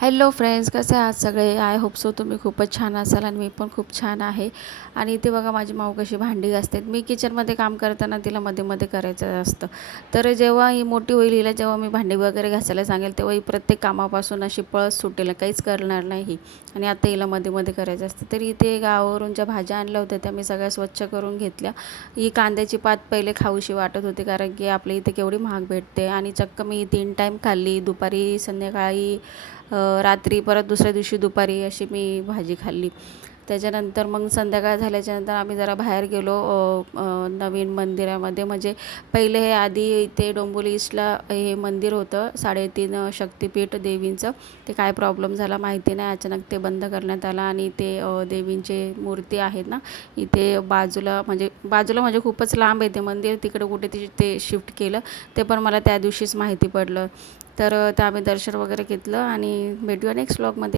Hello friends कसे आहात सगळे? आय होप सो तुम्ही खूपच छान असाल आणि मी पण खूप छान आहे. आणि इथे बघा माझी माऊ कशी भांडी असतात मी किचनमध्ये काम करताना तिला मध्ये मध्ये करायचं असतं. तर जेव्हा ही मोठी होईल हिला जेव्हा मी भांडी वगैरे घासायला सांगेल तेव्हा ही प्रत्येक कामापासून अशी पळस सुटेल. काहीच करणार नाही. आणि आता हिला मध्ये मध्ये करायचं असतं. तर इथे गावावरून ज्या भाज्या आणल्या होत्या त्या मी सगळ्या स्वच्छ करून घेतल्या. ही कांद्याची पात पहिले खाऊशी वाटत होती कारण की आपल्या इथे केवढी महाग भेटते. आणि चक्क मी तीन टाईम खाल्ली. दुपारी संध्याकाळी रात्री परत दुसऱ्या दिवशी दुपारी अशी मी भाजी खाल्ली. त्याच्यानंतर मग संध्याकाळ झाल्याच्यानंतर आम्ही जरा बाहेर गेलो नवीन मंदिरामध्ये. म्हणजे पहिले हे आधी इथे डोंबोली ईस्टला हे मंदिर होतं साडेतीन शक्तिपीठ देवींचं. ते काय प्रॉब्लेम झाला माहिती नाही. अचानक ते बंद करण्यात आलं आणि ते देवींचे मूर्ती आहेत ना इथे बाजूला म्हणजे बाजूला म्हणजे खूपच लांब आहे ते मंदिर. तिकडे कुठे ते ते शिफ्ट केलं ते पण मला त्या दिवशीच माहिती पडलं. तर ते आम्ही दर्शन वगैरे घेतलं आणि भेटूया नेक्स्ट ब्लॉगमध्ये